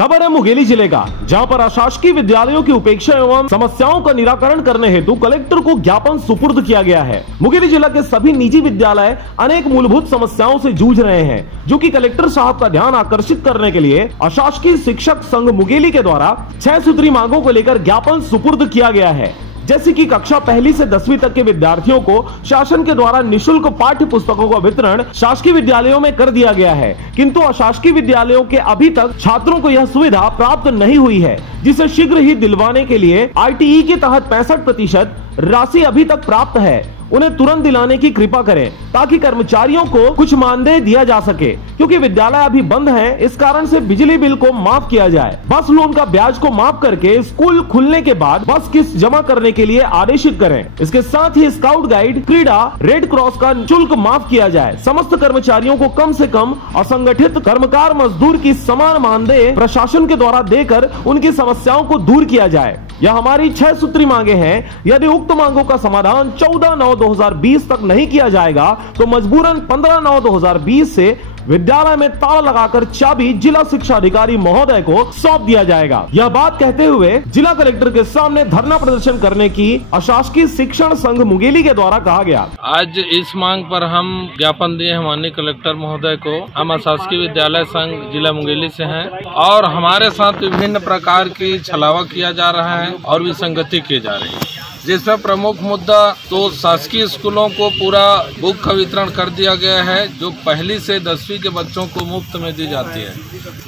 खबर है मुंगेली जिले का, जहां पर अशासकीय विद्यालयों की उपेक्षा एवं समस्याओं का निराकरण करने हेतु कलेक्टर को ज्ञापन सुपुर्द किया गया है। मुंगेली जिला के सभी निजी विद्यालय अनेक मूलभूत समस्याओं से जूझ रहे हैं, जो कि कलेक्टर साहब का ध्यान आकर्षित करने के लिए अशासकीय शिक्षक संघ मुंगेली के द्वारा 6 सूत्री मांगों को लेकर ज्ञापन सुपुर्द किया गया है। जैसे कि कक्षा 1 से 10वीं तक के विद्यार्थियों को शासन के द्वारा निःशुल्क पाठ्य पुस्तकों का वितरण शासकीय विद्यालयों में कर दिया गया है, किंतु अशासकीय विद्यालयों के अभी तक छात्रों को यह सुविधा प्राप्त नहीं हुई है, जिसे शीघ्र ही दिलवाने के लिए RTE के तहत 65% राशि अभी तक प्राप्त है। उन्हें तुरंत दिलाने की कृपा करें ताकि कर्मचारियों को कुछ मानदेय दिया जा सके, क्योंकि विद्यालय अभी बंद है। इस कारण से बिजली बिल को माफ किया जाए, बस लोन का ब्याज को माफ करके स्कूल खुलने के बाद बस किस्त जमा करने के लिए आदेशित करें। इसके साथ ही स्काउट गाइड, क्रीड़ा, रेड क्रॉस का शुल्क माफ किया जाए। समस्त कर्मचारियों को कम से कम असंगठित कर्मकार मजदूर की समान मानदेय प्रशासन के द्वारा देकर उनकी समस्याओं को दूर किया जाए। यह हमारी 6 सूत्री मांगे हैं। यदि उक्त मांगों का समाधान 14/9/2020 तक नहीं किया जाएगा तो मजबूरन 15/9/2020 से विद्यालय में ताला लगाकर चाबी जिला शिक्षा अधिकारी महोदय को सौंप दिया जाएगा। यह बात कहते हुए जिला कलेक्टर के सामने धरना प्रदर्शन करने की अशासकीय शिक्षण संघ मुंगेली के द्वारा कहा गया। आज इस मांग पर हम ज्ञापन दिए हैं माननीय कलेक्टर महोदय को। हम अशासकीय विद्यालय संघ जिला मुंगेली से हैं और हमारे साथ विभिन्न प्रकार की छलावा किया जा रहा है और विसंगति की जा रही है, जिसमें प्रमुख मुद्दा तो शासकीय स्कूलों को पूरा बुक का वितरण कर दिया गया है, जो 1 से 10वीं के बच्चों को मुफ्त में दी जाती है।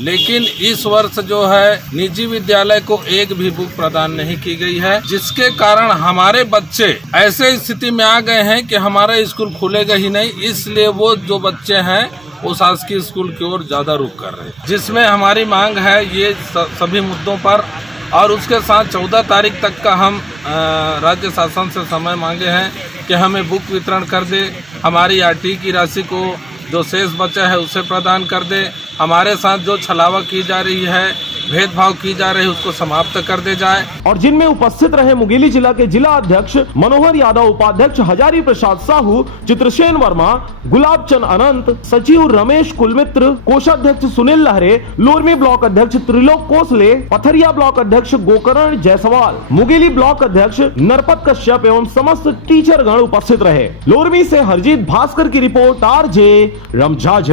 लेकिन इस वर्ष जो है निजी विद्यालय को एक भी बुक प्रदान नहीं की गई है, जिसके कारण हमारे बच्चे ऐसे स्थिति में आ गए हैं कि हमारा स्कूल खुलेगा ही नहीं। इसलिए वो जो बच्चे हैं वो शासकीय स्कूल की ओर ज्यादा रुख कर रहे हैं, जिसमें हमारी मांग है ये सभी मुद्दों पर। और उसके साथ 14 तारीख तक का हम राज्य शासन से समय मांगे हैं कि हमें बुक वितरण कर दे, हमारी RTE की राशि को जो शेष बचा है उसे प्रदान कर दे, हमारे साथ जो छलावा की जा रही है, भेदभाव की जा रही है, उसको समाप्त कर दे जाए। और जिनमें उपस्थित रहे मुंगेली जिला के जिला अध्यक्ष मनोहर यादव, उपाध्यक्ष हजारी प्रसाद साहू, चित्रसेन वर्मा, गुलाब चंद अनंत, सचिव रमेश कुलमित्र, कोषाध्यक्ष सुनील लहरे, लोरमी ब्लॉक अध्यक्ष त्रिलोक कोसले, पथरिया ब्लॉक अध्यक्ष गोकर्ण जायसवाल, मुंगेली ब्लॉक अध्यक्ष नरपत कश्यप एवं समस्त टीचर गण उपस्थित रहे। लोरमी से हरजीत भास्कर की रिपोर्ट, RJ रमजाज।